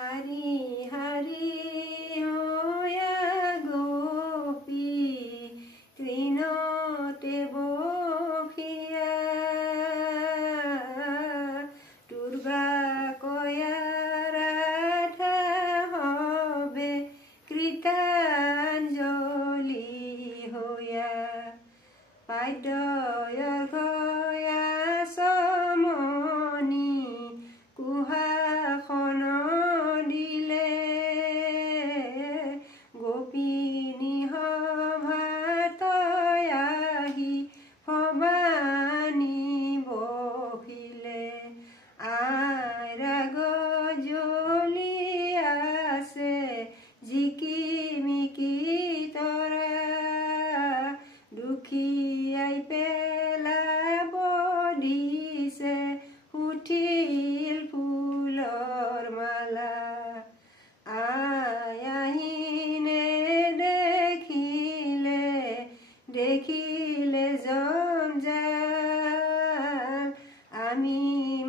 Hari hari oya gopi trinote bokhiya Durga koya radha hobe kritanjoli hoya Paidoyor goya somoni kuha khono dile gopini hobhatoyahi hobani bokhile airago joli ase jikimiki tora দুখিয়াই পেলাব দিছে উঠিল ফুলৰ মালা আহিনে দেখিলে জঞ্জাল আমি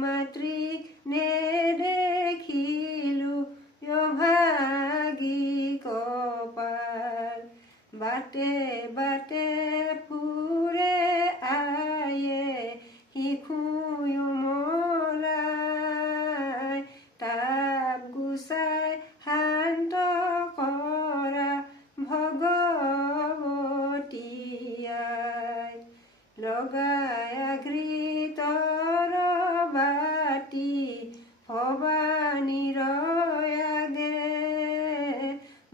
মাতৃক নেদেখিলো অভাগী কপাল বাটে বাটে ফুৰে আয়ে শিশুয়ো মলাই তাপ গুচাই শান্ত কৰা ভগৱতীয়াই লগাই আঘৃতৰ বাতি ভৱানীৰ আগে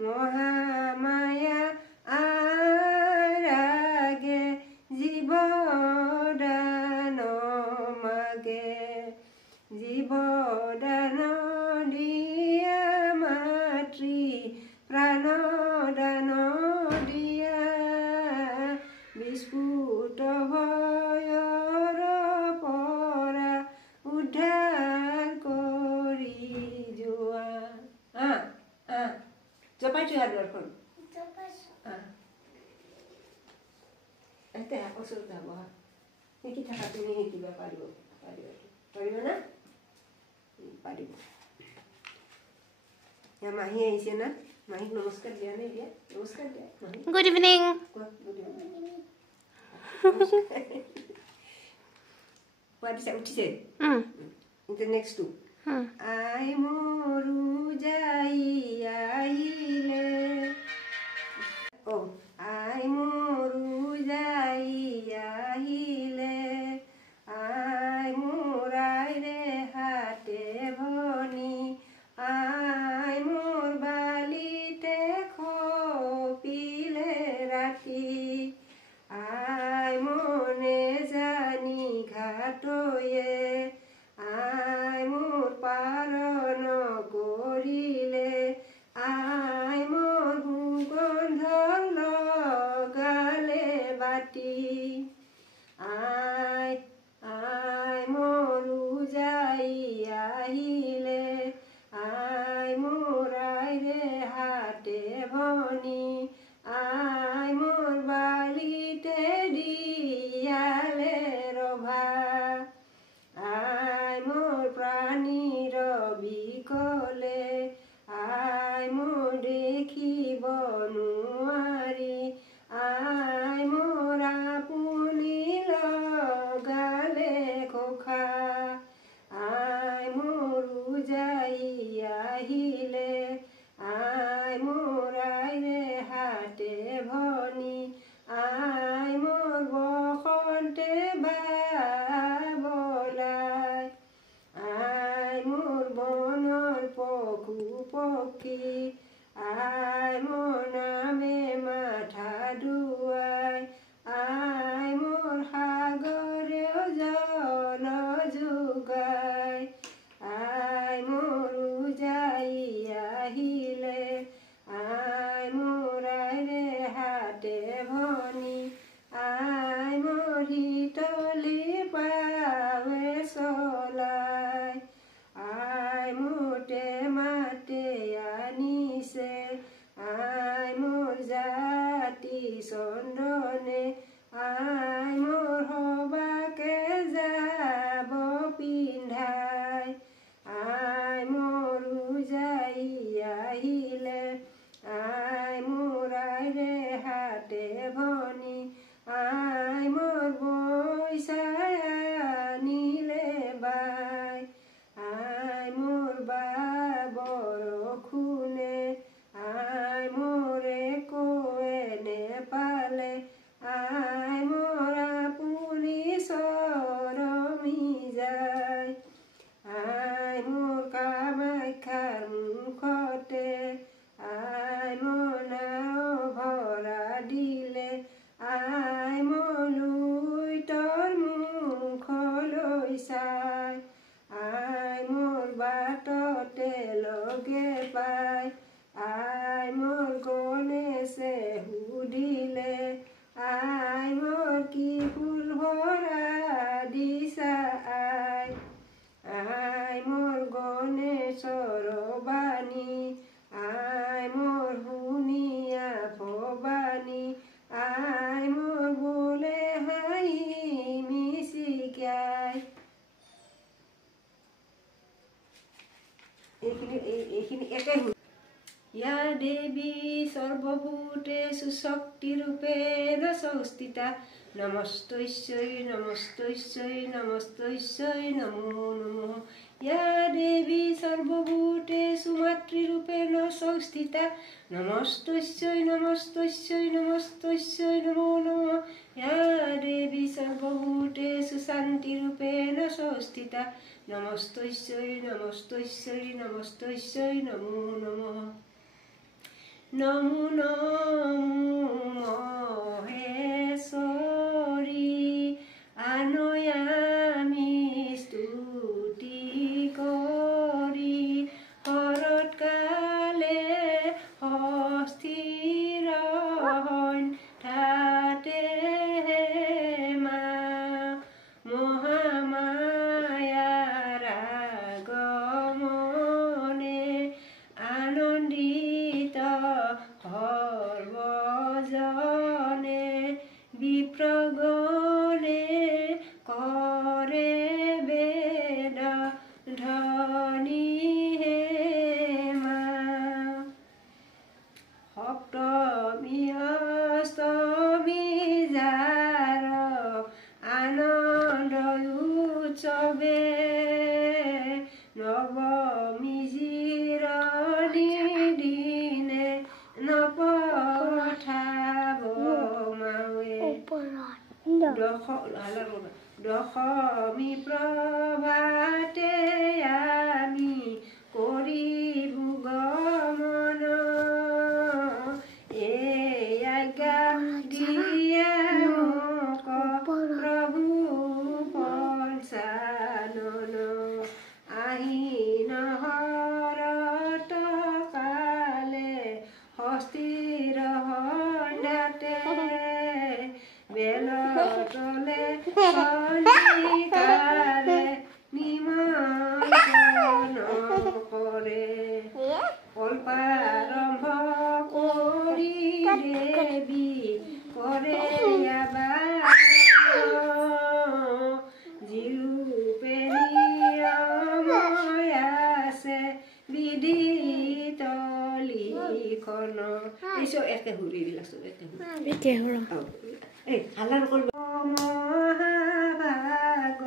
মহামায়া আৰাগে জীৱদান মাগে জীৱদান দিয়া মাতৃ প্ৰাণদান দিয়া বিস্ফুট ভয়ৰ পৰা উদ্ধাৰ কৰি যোৱা জপাইছো হাতখন এতিয়া আকৌ যাব শিকি থাকা তুমি শিকিবা পাৰিব না পাৰিব মাহী আহিছে না মাহীক নমস্কাৰ দিয়া নাই দিয়া নমস্কাৰ দিয়া গুড ইভিনিং দিছে উঠিছে নেক্সট আই মৰু যাই আহিলে আই মৰু যাই আহিলে আই মোৰ আইৰে হাতে ভনী আই মোৰ বালিতে খপিলে ৰাতি আই মনে জানি ঘাটয়ে আই মোৰ পালন কৰিলে আই মোৰ সুগন্ধ লগালে বাতি আই আই মৰু যাই আহিলে আই মোৰ আইৰে হাতে ভনী আই মোৰ বালিতে দিয়ালে ৰভা আই মোৰ প্ৰাণীৰ বিকলে আই মোৰ দেখিব নোৱাৰি আই মোৰ আপুনি লগালে খোখা আই মৰু যাই আহিলে আই মোৰ আইৰে হাতে ভনী আই মোৰ বসন্তে বাবলাই আই মোৰ বনৰ পশু পক্ষী আই মোৰ নামে মাথা ধুৱাই আই মোৰ সাগৰেও জল যোগাই আই মৰু যাই আহিলে আই মোৰ আইৰে হাতে ভনী আই মোৰ শীতলি পাৱে চলাই আই মোতে মাতে আনিছে এইখিনি একে या देवी सर्वभूतेषु शक्तिरूपेण संस्थिता नमस्तस्यै नमस्तस्यै नमस्तस्यै नमो नमः या देवी सर्वभूतेषु मातृरूपेण संस्थिता नमस्तस्यै नमस्तस्यै नमस्तस्यै नमो नमः या देवी सर्वभूतेषु शान्तिरूपेण संस्थिता नमस्तस्यै नमस्तस्यै नमस्तस्यै नमो नमः नमो नमो महेश्वरी आनयामि स्तुति करि शरৎকালে অস্থিৰ ঠাতে মা মহামায়াৰ আগমনে আনন্দিত সৰ্বজনে বিপ্ৰগণে কৰে বেদ ধ্বনি হে মা সপ্তমী অষ্টমী যাৰ আনন্দ উৎসৱে নৱমী জিৰণি দিনে নপঠাব মাৱে দশমী প্ৰভাতে আমি কৰিবু গমন এই আজ্ঞা দিয়া মোক প্ৰভু পঞ্চানন আহিন হৰত কালে হস্তিৰ সন্ধ্যাতে বেলতলে কণিকাৰে নিমন্ত্ৰণ কৰে কল্পাৰম্ভ কৰি দেৱী কৰে যিৰূপে নিয়ময় আছে বিধিত লিখন এইসব একে হুৰি বিলাকচোন একে হুৰা এই হালাৰ কৰিব মহাভাগ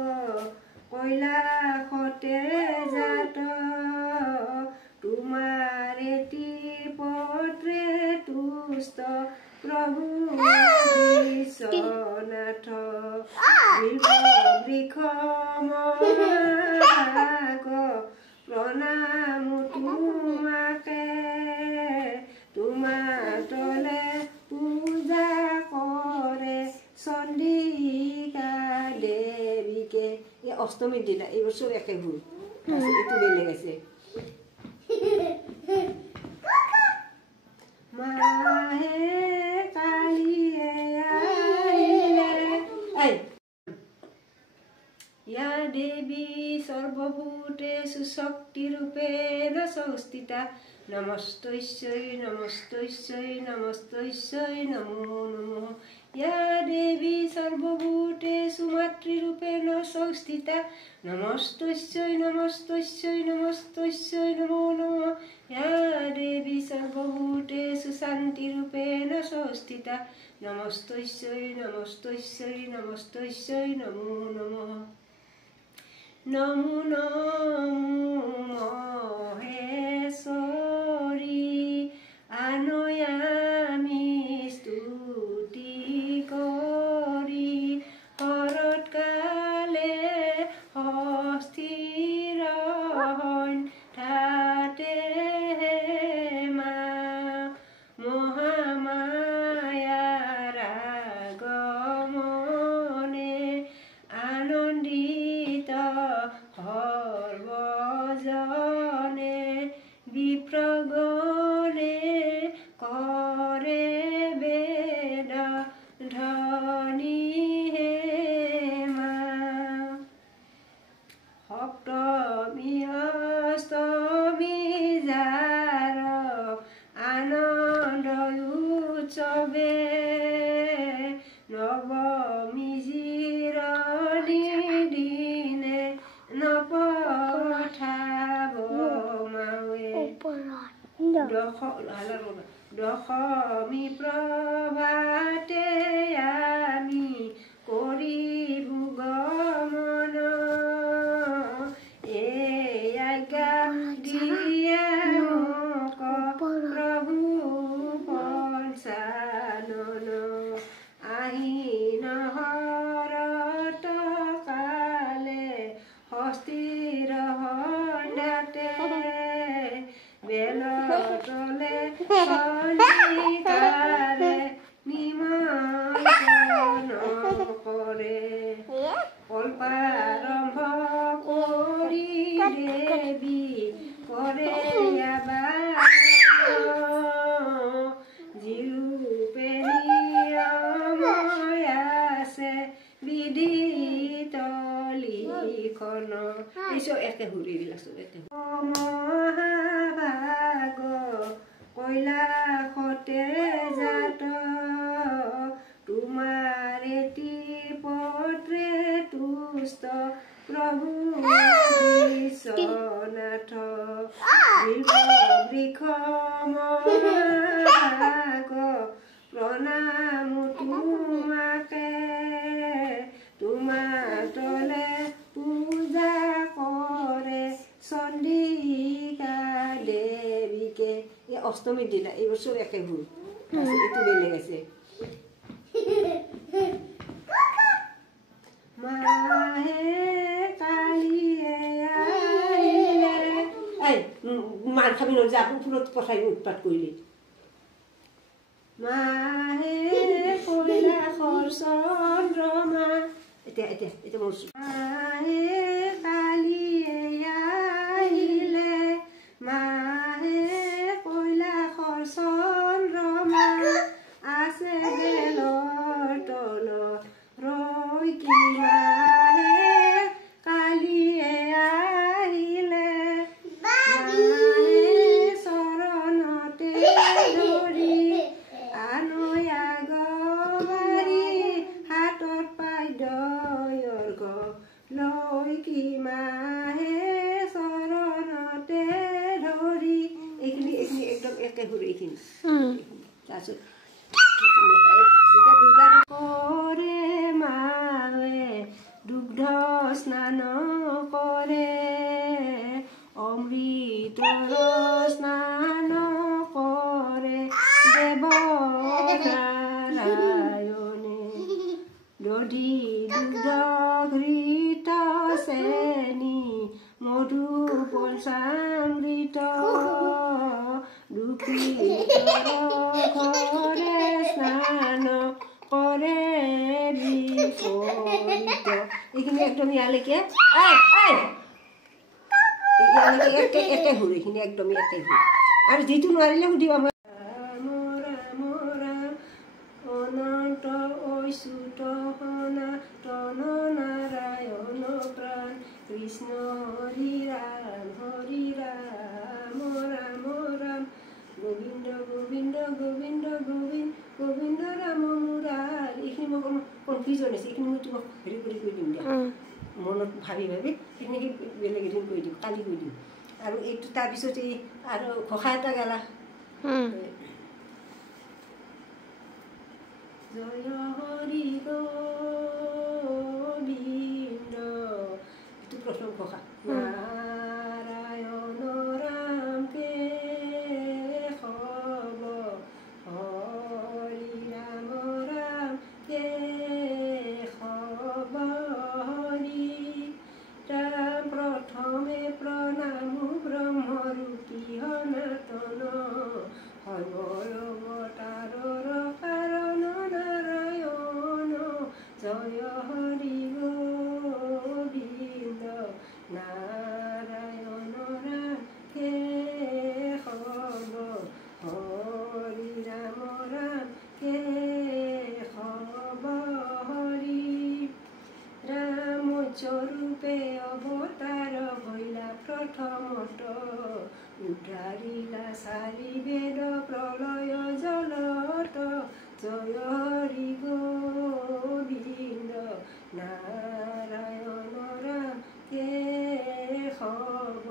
কৈলাসতে জাত তোমাৰ এটি পত্ৰে তুষ্ট প্ৰভু বিশ্বনাথ বৃক্ষ মহাভাগ প্ৰণাম তোমাকে তোমাৰ তলে পূজা কৰে চণ্ডিকা দেৱীকে এই অষ্টমীৰ দিনা এইবোৰ চব একে ভুল এইটো বেলেগ আছে মাহে কালিয়ে या देवी सर्वभूतेषु शक्तिरूपेण संस्थिता नमस्तस्यै नमस्तस्यै नमस्तस्यै नमो नमः या देवी सर्वभूतेषु मातृरूपेण संस्थिता नमस्तस्यै नमस्तस्यै नमस्तस्यै नमो नमः या देवी सर्वभूतेषु शान्तिरूपेण संस्थिता नमस्तस्यै नमस्तस्यै नमस्तस्यै नमो नमः नमो नमो महेश्वरी आनयामि स्तुति करि শৰৎকালে অস্থিৰ ঠাতে মা মহামায়াৰ আগমনে আনন্দিত সৰ্বজনে বিপ্ৰগণে কৰে বেদ ধ্বনি হে মা সপ্তমী অষ্টমী যাৰ আনন্দ উৎসৱে নৱমী জিৰণি দিনে নপঠাব মাৱে দশমী প্ৰভাতে আমি কৰিবু গমন এই আজ্ঞা দিয়া মোক প্ৰভু পঞ্চানন আহিন হৰত কালে হস্তিৰ সন্ধ্যাতে বেলতলে কণিকাৰে নিমন্ত্ৰণ কৰে কল্পাৰম্ভ কৰি দেৱী কৰে যিৰূপে নিয়ময় আছে বিধিত লিখন এইসব একে ঘূৰি দিলাছো একে মহাভাগ কৈলাসতে জাত তোমাৰ এটি পত্ৰে তুষ্ট প্ৰভু বিশ্বনাথ বৃক্ষ মহাভাগ প্ৰণাম তোমাকে তোমাৰ তলে পূজা কৰে চণ্ডিকা দেৱীকে এই অষ্টমীৰ দিনা এইবোৰ চব একে ভুল এইটো বেলেগ আছে মাহে কালিয়ে মাৰ খাবি নয় যে আপুনি ফুলত পঠাই উৎপাত কৰিলে মাহে কৈলাসৰ চন্দ্ৰমা এতিয়া এতিয়া এতিয়া মোৰ মাহে কালিয়ে আহিলে মাহে কৈলাসৰ চন্দ্ৰমা আছে বেলৰ তলত ৰৈ কি মাহে কালিয়ে আহিলে মাহে চৰণতে ধৰি আনয়া গবাৰী হাতত পাই দয়ৰ্ঘ লৈ কি মাহে চৰণতে ধৰি এইখিনি এইখিনি একদম একে ঘূৰি এইখিনি তাৰপিছত যেতিয়া দুৰ্গা কৰে মাৱে দুগ্ধ স্নান কৰে অমৃতৰ স্নান কৰে দেৱ নাৰায়ণে দধি দুগ্ধ ঘৃত চেনি মধু পঞ্চামৃত দুঃখীৰে স্নান কৰে বিপৰীত এইখিনি একদম ইয়ালৈকে ইয়ালৈকে একে সুৰ এইখিনি একদম একে সুৰ আৰু যিটো নোৱাৰিলে সুধিবা মই অনন্ত ঐচ্যুত সনাতন নাৰায়ণ প্ৰাণ কৃষ্ণ হৰি ৰাম ৰাম ৰাম গোবিন্দ গোবিন্দ গোবিন্দ গোবিন্দ গোবিন্দ ৰাম মুৰাৰ এইখিনি মই কনফিউজন আছে এইখিনি মই তোমাক হেৰি কৰি কৈ দিম দিয়া মনত ভাবি ভাবি সেইখিনি বেলেগ এদিন কৈ দিম কালি কৈ দিম আৰু এইটো তাৰপিছত এই আৰু ঘোষা এটা গালা জয় হৰি গোবিন্দ এইটো প্ৰথম ঘোষা নাৰায়ণ ৰাম কে হব হৰি ৰাম ৰাম কে হব হৰি ৰাম প্ৰথমে প্ৰণাম ব্ৰহ্মৰূপী সনাতন সৰ্বতাৰৰ কাৰণ নাৰায়ণ জয় হৰি গোবিন্দ নাৰায়ণ ৰাম কে হব হৰি ৰাম ৰাম কে হব হৰি ৰামস্বৰূপে অৱতাৰ ভৈলা প্ৰথমত উদ্ধাৰিলা চাৰি বেদ প্ৰলয় জলত জয় হৰি গোবিন্দ নাৰায়ণ ৰাম কে হব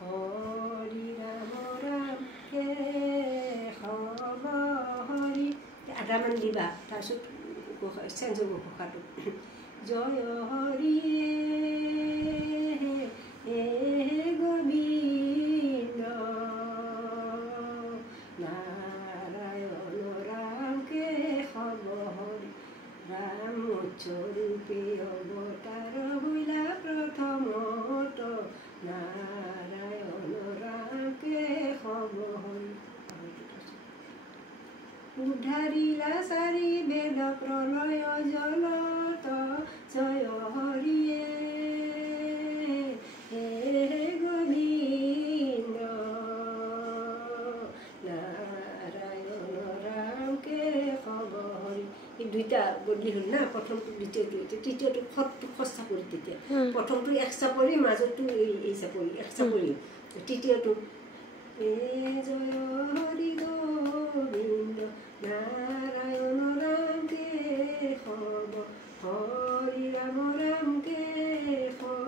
হৰি ৰাম ৰাম কে দুটামান দিবা তাৰপিছত চেঞ্জ হ'ব ঘোষাটো জয় হৰি হে গোবিন্দ নাৰায়ণ ৰাম কেশৱ হৰি ৰাম স্বৰূপে অৱতাৰ হইলা প্ৰথমত নাৰায়ণ ৰাম কেশৱ হৰি উদ্ধাৰিলা চাৰি বেদ প্ৰলয় জলত জয় হৰিয়ে হে গোবিন্দ নাৰায়ণ ৰাম কেশৱ হৰি এই দুইটা বদলি হ'ল না প্ৰথমটো দ্বিতীয়টো এতিয়া তৃতীয়টো খতটো খচ চাপৰি তেতিয়া প্ৰথমটো এক চাপৰি মাজতো এই চাপৰি এক চাপৰি তৃতীয়টো জয় হৰি গোবিন্দ নাৰায়ণ ৰাম কেশৱ হৰি ৰাম ৰাম কেশৱ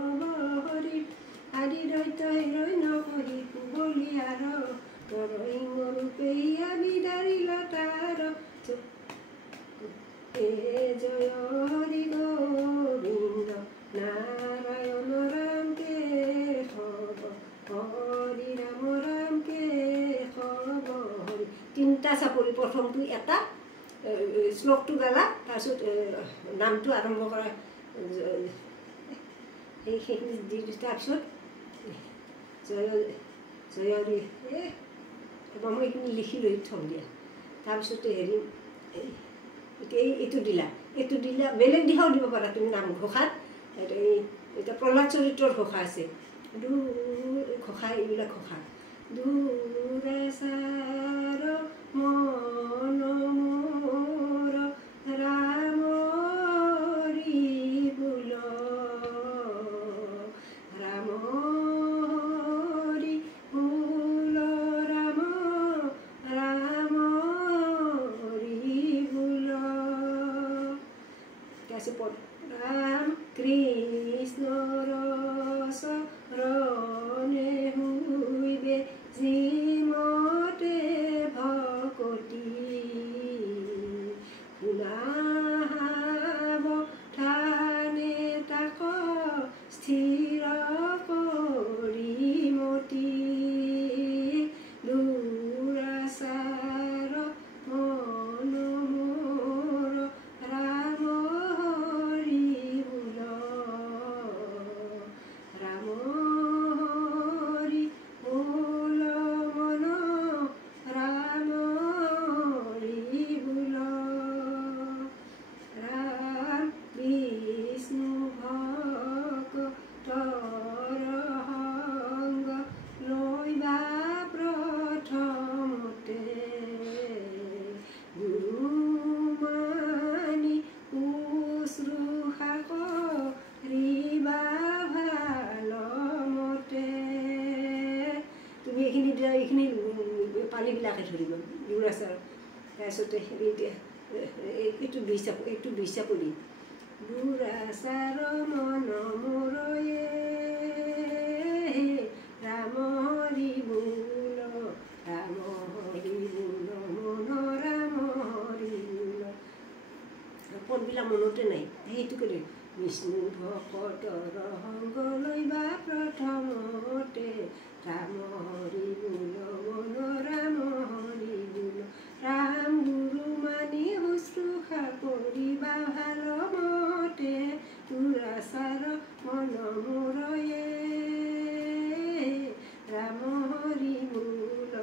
হৰি আদি দৈত্য হিৰণ্য কহিকু বলিয়াৰ ৰূপে বিদাৰিলা তাৰ জয় হৰি গোবিন্দ নাৰায়ণ ৰাম কেশৱ হৰি ৰাম ৰাম কেশৱ হৰি তিনিটা চাপৰি প্ৰথমটো এটা শ্লোকটো গালা তাৰপিছত নামটো আৰম্ভ কৰা সেইখিনি দি তাৰপিছত জয় জয় হৰি এবাৰ মই এইখিনি লিখি লৈ থম দিয়া তাৰপিছতে হেৰি এতিয়া এইটো দিলা বেলেগ দিশাও দিব পাৰা তুমি নাম ঘোষাত এতিয়া প্ৰহ্লাদ চৰিত্ৰৰ ঘোষা আছে ঘোষা এইবিলাক ঘোষা দুৰাচাৰ মন মোৰ ৰাম হৰি বোল ৰাম হৰি বোল ৰাম ৰাম হৰি বোল তাৰপিছত ৰাম কৃষ্ণৰ চৰণে হুইবে যিমতে ভকতি শুনাব থানে তাক স্থিৰ কৰি মতি দুৰাচাৰ মন মোৰ ৰাম হৰি বোল ৰাম হৰি বোল মন ৰাম হৰি বোল ৰাম বিষ্ণু ভক্তৰ সংগ লৈবা প্ৰথমতে গুৰু মানি শুশ্ৰূষা কৰিবা ভাল মতে তুমি এইখিনি দিয়া এইখিনি পালিবিলাকে ধৰিব দুৰাচাৰ তাৰপিছতে এইটো দুই চাপৰি দুৰাচাৰ মন মোৰয়ে ৰাম হৰি বোল ৰাম হৰি বোল মন ৰাম হৰি বোল পদবিলাক মনতে নাই সেইটো কৰি বিষ্ণু ভকতৰ সংগ লৈবা প্ৰথমতে ৰাম হৰি বোল মন ৰাম হৰি বোল ৰাম গুৰু মানি শুশ্ৰূষা কৰিবা ভাল মতে দুৰাচাৰ মন মোৰয়ে ৰাম হৰি বোল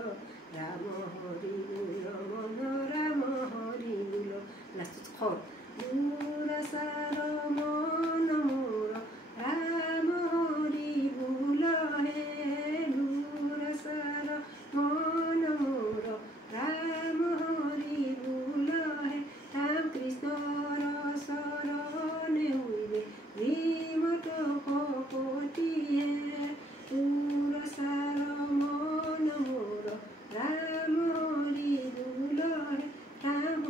ৰাম হৰি বোল মন ৰাম হৰি বোল লাষ্টত খৰ দুৰাচাৰ মন মোৰ ৰাম হৰি বোল হে দুৰাচাৰ মন মোৰ ৰাম হৰি বোল হে ৰাম কৃষ্ণৰ চৰণে হুইবে যিমত ভকতি হে দুৰাচাৰ মন মোৰ ৰাম হৰি বোল হে ৰাম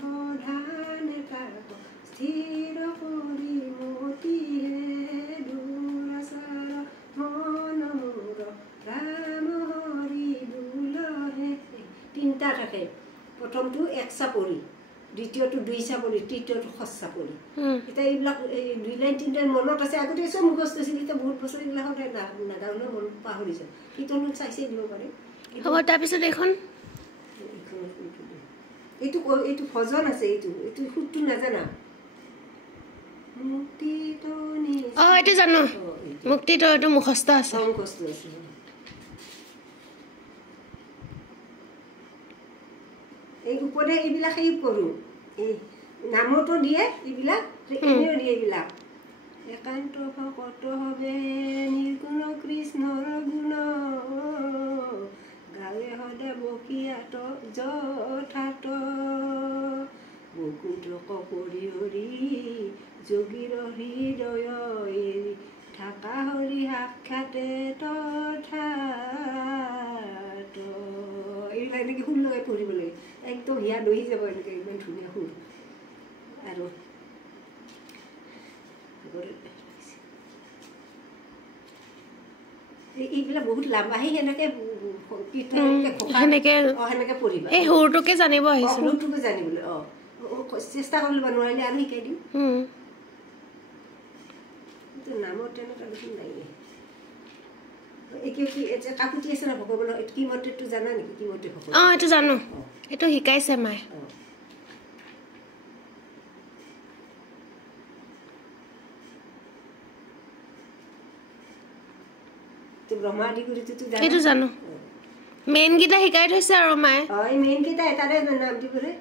সাৱধান তাক স্থিৰ কৰি মতি হে দুৰাচাৰ মন মোৰ ৰাম হৰি বোল হে তিনিটা থাকে প্ৰথমটো 1 চাপৰি, দ্বিতীয়টো 2 চাপৰি, তৃতীয়টো 6 চাপৰি। এতিয়া এইবিলাক 2 লাইন 3 লাইন মনত আছে, আগতে চব মুখস্থ আছিল, এতিয়া বহুত বছৰ এইবিলাক নাগাওঁলৈ মনত পাহৰি যায়। কীৰ্তনত চাইছে দিব পাৰে। হ'ব তাৰপিছত এইখন এইটো ভজন আছে, এইটো সুৰটো নাজানা? এইটো জানো, মুক্তিটো এইটো মুখস্থ আছে। এই উপদেশ এইবিলাক সেই কৰোঁ, এই নামতো দিয়ে এইবিলাক, এনেও দিয়ে এইবিলাক। একান্ত ভকত হবে নিৰ্গুণ কৃষ্ণৰ গুণ, গাৱে সদে বকিয়াত যথাত, বকুটক কৰি হৰি যোগীৰ হৃদয় এৰি, থাকা হৰি সাক্ষাতে তথাত। এইবিলাক এনেকৈ সুৰ লগাই পঢ়িব লাগে, একদম হিয়া দহি যাব এনেকৈ, ইমান ধুনীয়া সুৰ। আৰু এইবিলাক বহুত লাম্বা, সেই সেনেকৈ সেনেকৈ পঢ়িবা। এই সুৰটোকে জানিব আহিছিলোঁ, সুৰটোকে জানিবলৈ চেষ্টা কৰি ল'বা, নোৱাৰিলে আৰু শিকাই দিম। নামত তেনেকুৱা দেখোন নাই। কাকুতি আছে না ভগৱানৰ, কি মতেটো জানা নেকি? কি মতে ভগৱান? এইটো জানো, এইটো শিকাইছে মায়ে। এইটো জানো, মেইন কেইটা শিকাই থৈছে আৰু মায়ে। মেইন কেইটা এটাৰে নাম দিবলৈ,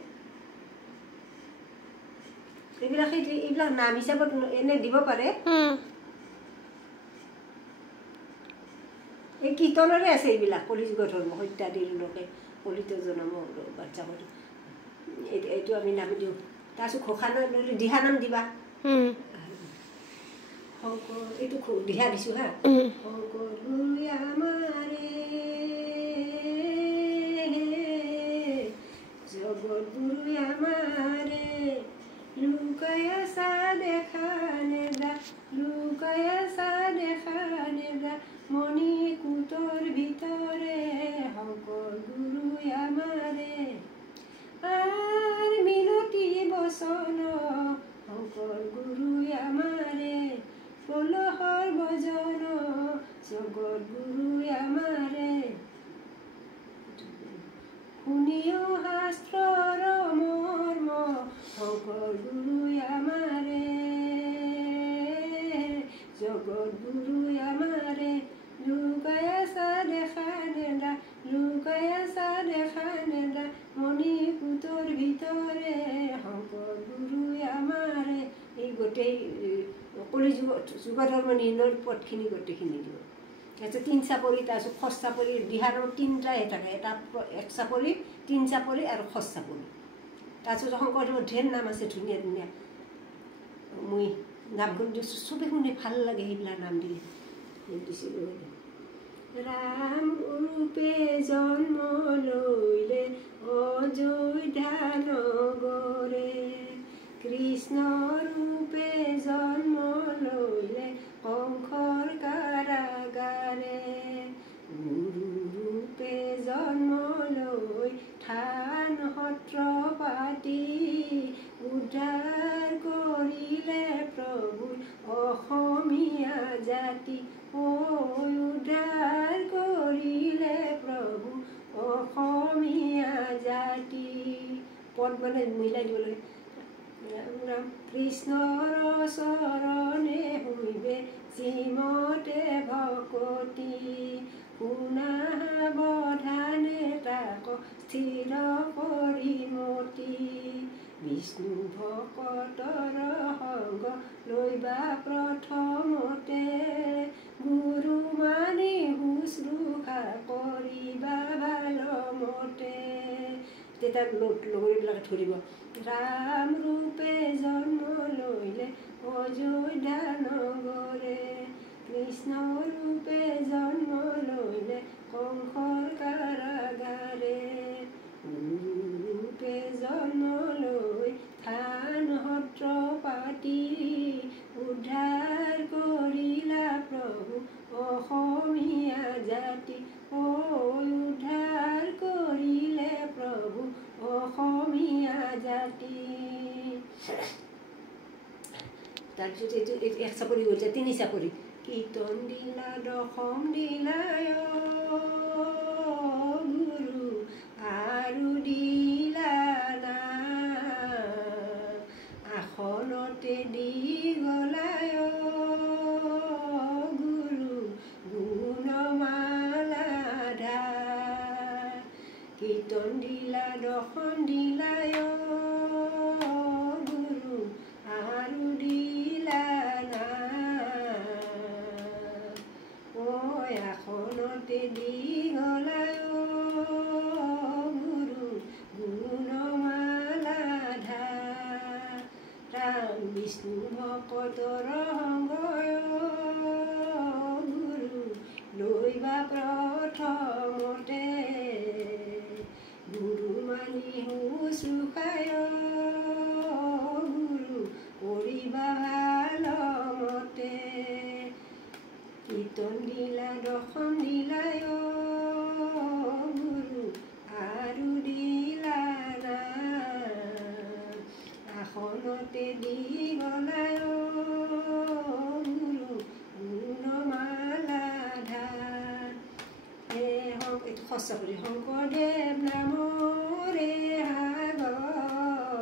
এইবিলাক নাম হিচাপত এনে দিব পাৰে। এই কীৰ্তনৰে আছে এইবিলাক, কলিযুগৰ ধৰ্ম সত্যাদিৰ লোকে কলিত জনম বাচ্চা কৰি, এইটো আমি নাম দিওঁ। তাৰপিছত ঘোষা নাম দিহা নাম দিবা। শংকৰ এইটো দিহা দিছোঁ হা। শংকৰ গুৰু আমাৰে জগত গুৰু আমাৰে, লুকাই আছা দেখা নেদা, লুকাই আছা দেখা নেদা, মণি কুটৰ ভিতৰে শংকৰ গুৰু আমাৰে, আৰ মিনতি বচন শংকৰ গুৰু আমাৰে, পলহৰ ভজন জগত গুৰু আমাৰে, শুনিও শাস্ত্ৰৰ মৰ্ম শংকৰ গুৰু আমাৰে, জগত গুৰু আমাৰে, লুকাই আছা দেখা নেদা, লুকাই আছা দেখা নেদা, মণি কুটৰ ভিতৰে শংকৰ গুৰু আমাৰে। এই গোটেই যুগৰ ধৰ্ম নিৰ্ণয়ৰ পথখিনি গোটেইখিনি দিব। তাৰপিছত 3 চাপৰি, তাৰপিছত 6 চাপৰি, দিহাৰৰ 3টাহে থাকে, এটা 1 চাপৰি, 3 চাপৰি আৰু 6 চাপৰি। তাৰপিছত শংকৰদেৱৰ ঢেৰ নাম আছে, ধুনীয়া ধুনীয়া। মই নামখন দিছোঁ, চবেই শুনে ভাল লাগে সেইবিলাক নাম দিলে। দিছিলোঁ ৰাম ৰূপে জন্ম লৈলে অযোধ্যা নগৰে, কৃষ্ণ ৰূপে জন্ম লৈলে কংসৰ কাৰাগাৰে, গুৰু ৰূপে জন্ম লৈ থান সত্ৰ পাতি, উদ্ধাৰ কৰিলে প্ৰভু অসমীয়া জাতি, উদ্ধাৰ কৰিলে প্ৰভু অসমীয়া জাতি। পদ মানে মিলাই দিব লাগে। কৃষ্ণৰ চৰণে শুইবে শ্ৰীমতে ভকতি, শুনা সাৱধানে তাক স্থিৰ কৰি মতি, বিষ্ণু ভকতৰ সংগ লৈবা প্ৰথমতে, গুৰু মানি শুশ্ৰূষা কৰিবা ভালমতে। তেতিয়া লগৰীবিলাকে ধৰিব, ৰাম ৰূপে জন্ম লৈলে অযোধ্যা নগৰে, কৃষ্ণ ৰূপে জন্ম লৈলে কংসৰ কাৰাগাৰে, গুৰু ৰূপে জন্ম লৈ থান সত্ৰ পাতি, উদ্ধাৰ কৰিলা প্ৰভু অসমীয়া জাতি, উদ্ধাৰ কৰিলে প্ৰভু অসমীয়া তাৰপিছত এইটো এক চাপৰি গৈছে 3 চাপৰি কীৰ্তন দিলা দশম দিলায় গুৰু আৰু দিলা না আসনতে দি গলায় গুৰু গুণমালা ধাৰ কীৰ্তন দিলা দশম দিলায় গুৰু আৰু দিলা না আসনতে দি গলায় গুৰু গুণমালা ধাৰ ৰাম বিষ্ণু ভকতৰ সংগয় গুৰু লৈবা প্ৰথমতে গুৰু মানি শুশ্ৰূষায় গুৰু কৰিবা ভাল মতে কীৰ্তন দিলা দশম দিলায় গুৰু আৰু দিলা না আসনতে দি গলায় গুৰু গুণমালা ধাৰ এইটো সঁচা কৰি শংকৰদেৱ নামৰে সাগৰ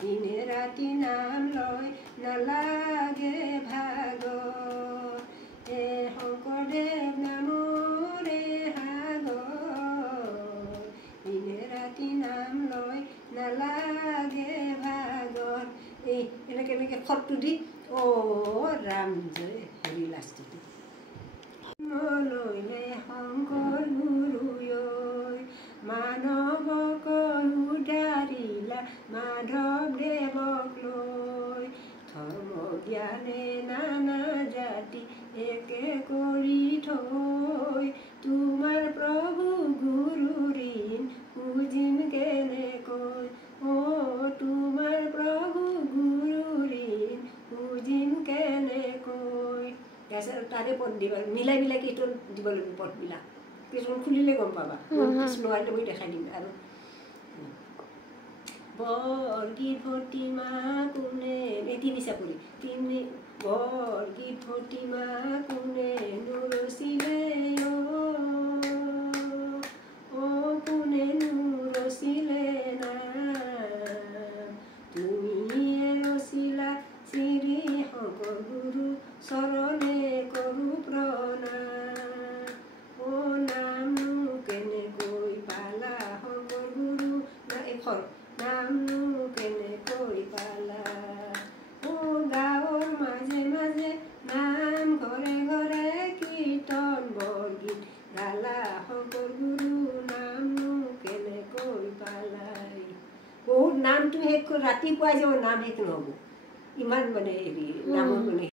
দিনে ৰাতি নাম লয় নালাগে ভাগৰ শংকৰদেৱ নামৰে সাগৰ দিনে ৰাতি নাম লয় নালাগে ভাগৰ এই এনেকৈ খৰটো দি ৰাম জয় হৰি লাষ্টটো লৈলে শংকৰ গুৰুয়ৈ মানৱক উদাৰিলা মাধৱ দেৱক লৈ ধৰ্ম জ্ঞানে নানা জাতি একে কৰি থৈ তোমাৰ প্ৰভু গুৰু ঋণ বুজিম কেনেকৈ তোমাৰ প্ৰভু গুৰু ঋণ বুজিম কেনেকৈ তাৰপিছত তাৰে পদ দিবা মিলাই মিলাই কীৰ্তন দিব লাগিব পদবিলাক কীৰ্তন খুলিলে গম পাবা নোৱাৰিলে মই দেখাই দিম আৰু বৰগীত ভতিমা কোনে এই 3 চাপৰি বৰগীত ভতিমা কোনে নুৰচিলে কোনে নুৰচিলে না তুমিয়ে ৰচিলা শ্ৰী শংকৰ গুৰু চৰণে কৰো প্ৰণাম নামনো কেনেকৈ পালা শংকৰ গুৰু নামনো কেনেকৈ পালা গাঁৱৰ মাজে মাজে নাম ঘৰে ঘৰে কীৰ্তন বৰগীত গালা শংকৰ গুৰু নামনো কেনেকৈ পালা বহুত নাম তুমি শেষ ৰাতিপুৱাই যাব নাম শেষ নহ'ব ইমান মানে হেৰি নামৰ মানে